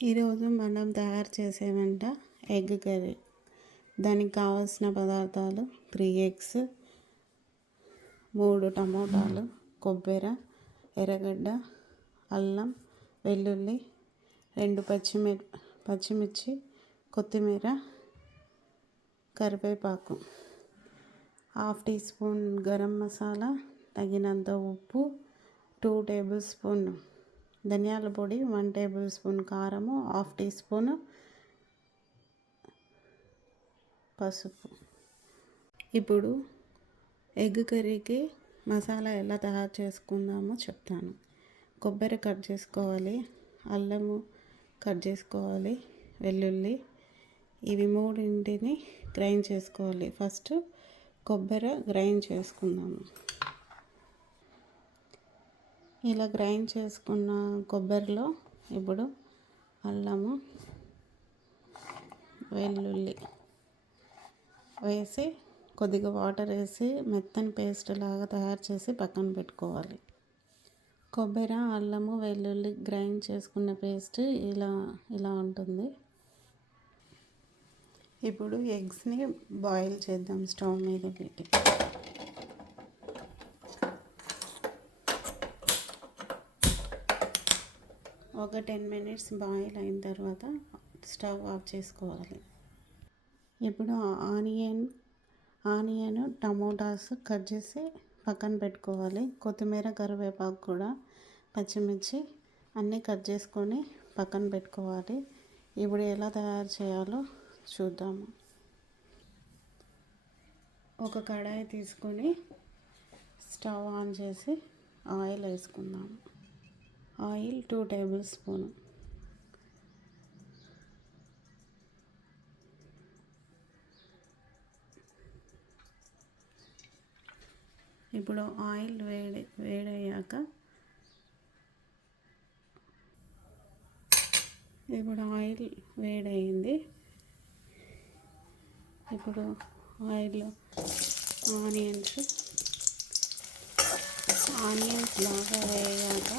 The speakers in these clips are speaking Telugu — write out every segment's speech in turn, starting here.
ఈరోజు మనం తయారు చేసే వంట ఎగ్ కర్రీ. దానికి కావాల్సిన పదార్థాలు త్రీ ఎగ్స్ మూడు టమోటాలు కొబ్బరి ఎర్రగడ్డ అల్లం వెల్లుల్లి రెండు పచ్చిమిర్ పచ్చిమిర్చి కొత్తిమీర కరివేపాకు half teaspoon garam masala తగినంత ఉప్పు టూ టేబుల్ స్పూన్ ధనియాల పొడి వన్ టేబుల్ స్పూన్ కారము హాఫ్ టీ స్పూన్ పసుపు. ఇప్పుడు ఎగ్ కర్రీకి మసాలా ఎలా తయారు చేసుకుందామో చెప్తాను. కొబ్బరి కట్ చేసుకోవాలి అల్లము కట్ చేసుకోవాలి వెల్లుల్లి ఇవి మూడింటిని గ్రైండ్ చేసుకోవాలి. ఫస్ట్ కొబ్బరి గ్రైండ్ చేసుకుందాము. ఇలా గ్రైండ్ చేసుకున్న కొబ్బరిలో ఇప్పుడు అల్లము వెల్లుల్లి వేసి కొద్దిగా వాటర్ వేసి మెత్తని పేస్ట్ లాగా తయారు చేసి పక్కన పెట్టుకోవాలి. కొబ్బరి అల్లము వెల్లుల్లి గ్రైండ్ చేసుకున్న పేస్ట్ ఇలా ఇలా ఉంటుంది. ఇప్పుడు ఎగ్స్ని బాయిల్ చేద్దాం స్టవ్ మీద పెట్టి. ఒక టెన్ మినిట్స్ బాయిల్ అయిన తర్వాత స్టవ్ ఆఫ్ చేసుకోవాలి. ఇప్పుడు ఆనియన్ ఆనియన్ టమోటాస్ కట్ చేసి పక్కన పెట్టుకోవాలి. కొత్తిమీర కరివేపాకు కూడా పచ్చిమిర్చి అన్నీ కట్ చేసుకొని పక్కన పెట్టుకోవాలి. ఇప్పుడు ఎలా తయారు చేయాలో చూద్దాము. ఒక కడాయి తీసుకొని స్టవ్ ఆన్ చేసి ఆయిల్ వేసుకుందాము. Oil two tablespoon. ఇప్పుడు ఆయిల్ వేడి వేడయ్యాక ఇప్పుడు ఆయిల్ వేడయింది. ఇప్పుడు ఆయిల్లో ఆనియన్స్ ఆనియన్స్ బాగా వేయాక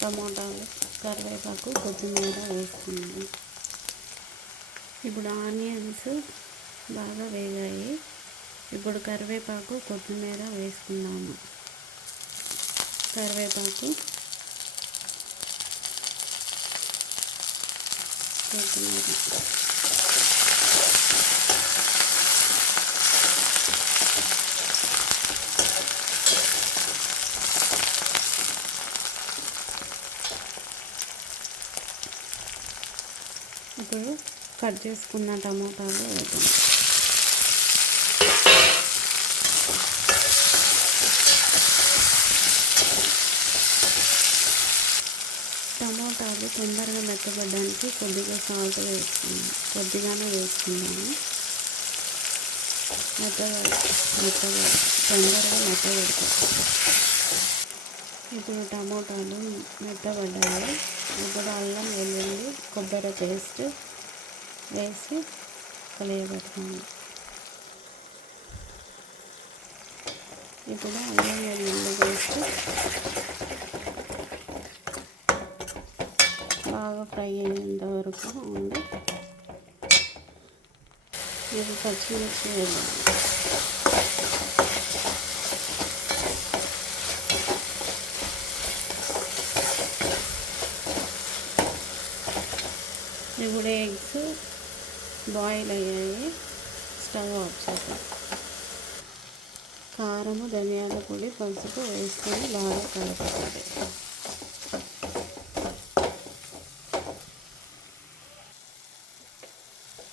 టమోటాలు కరివేపాకు కొత్తిమీర వేసుకున్నాను ఇప్పుడు ఆనియన్స్ బాగా వేగాయి. ఇప్పుడు కరివేపాకు కొత్తిమీర వేసుకున్నాము కరివేపాకు కొత్తిమీర ఇప్పుడు కట్ చేసుకున్న టమోటాలు వేద్దాం. టమోటాలు తొందరగా మెత్తబడడానికి కొద్దిగా సాల్ట్ వేసుకున్నాను కొద్దిగానే వేసుకున్నాము. మెత్తగా మెత్తగా తొందరగా మెత్తబెడతాం. ఇప్పుడు టమోటాలు మెత్తబడ్డాయి. ఇప్పుడు అల్లం వెల్లుల్లి కొబ్బరి పేస్ట్ వేసి కలియబెడతాము ఇప్పుడు అల్లం వెల్లుల్లి పేస్ట్ బాగా ఫ్రై అయ్యేంత వరకు ఉండి ఇది పచ్చిమిర్చి వేయాలి ఇప్పుడు ఎగ్స్ బాయిల్ అయ్యాయి. స్టవ్ ఆఫ్ చేద్దాం. కారము ధనియాల పొడి పసుపు వేసుకొని బాగా కలుపుకోవాలి.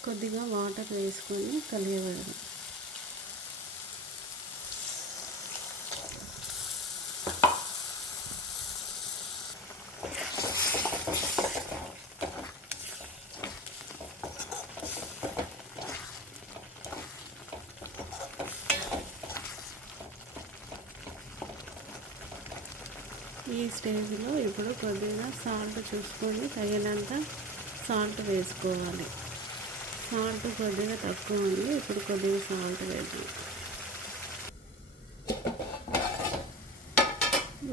కొద్దిగా వాటర్ వేసుకొని కలియబడదాం ఈ స్టేజ్లో ఇప్పుడు కొద్దిగా సాల్ట్ చూసుకొని తగినంత సాల్ట్ వేసుకోవాలి. సాల్ట్ కొద్దిగా తక్కువ ఉంది. ఇప్పుడు కొద్దిగా సాల్ట్ వేద్దాం.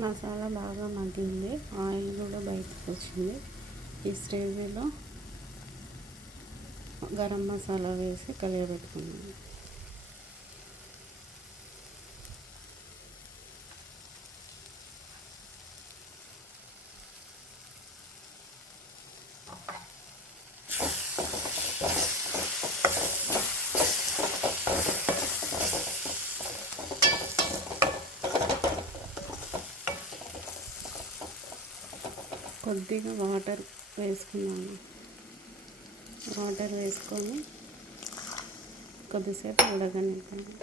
మసాలా బాగా మగ్గింది. ఆయిల్ కూడా బయటకు వచ్చింది. ఈ స్టేజ్లో గరం మసాలా వేసి కలియబెట్టుకున్నాను కొద్దిగా వాటర్ వేసుకున్నాను. వాటర్ వేసుకొని కొద్దిసేపు ఉడకనివ్వండి.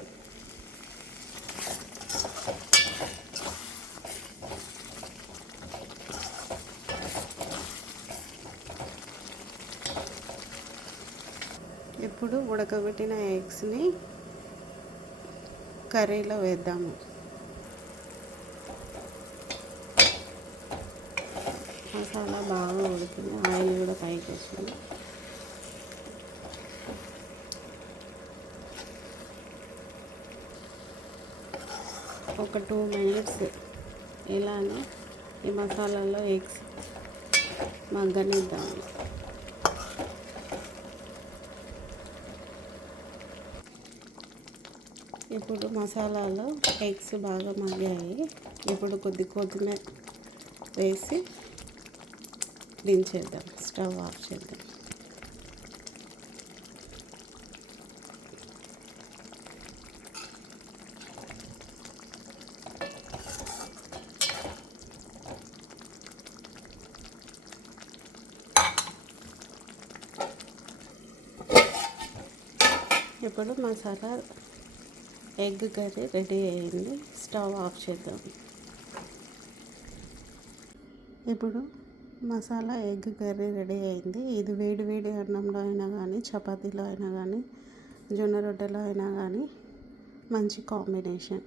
ఇప్పుడు ఉడకబెట్టిన ఎగ్స్ని కర్రీలో వేద్దాము. మసాలా బాగా ఉడుతుంది. ఆయిల్ కూడా పైకి వచ్చింది ఒక టూ మినిట్స్ ఇలానే ఈ మసాలాలో ఎగ్స్ మగ్గనిద్దాం. ఇప్పుడు మసాలాలో ఎగ్స్ బాగా మగ్గాయి. ఇప్పుడు కొద్ది కొద్దిమే వేసి దించేద్దాం స్టవ్ ఆఫ్ చేద్దాం ఇప్పుడు మసాలా ఎగ్ కర్రీ రెడీ అయింది స్టవ్ ఆఫ్ చేద్దాం ఇప్పుడు మసాలా ఎగ్ కర్రీ రెడీ అయింది. ఇది వేడి వేడి అన్నంలో అయినా కానీ చపాతీలో అయినా కానీ జొన్న రొట్టెలో అయినా కానీ మంచి కాంబినేషన్.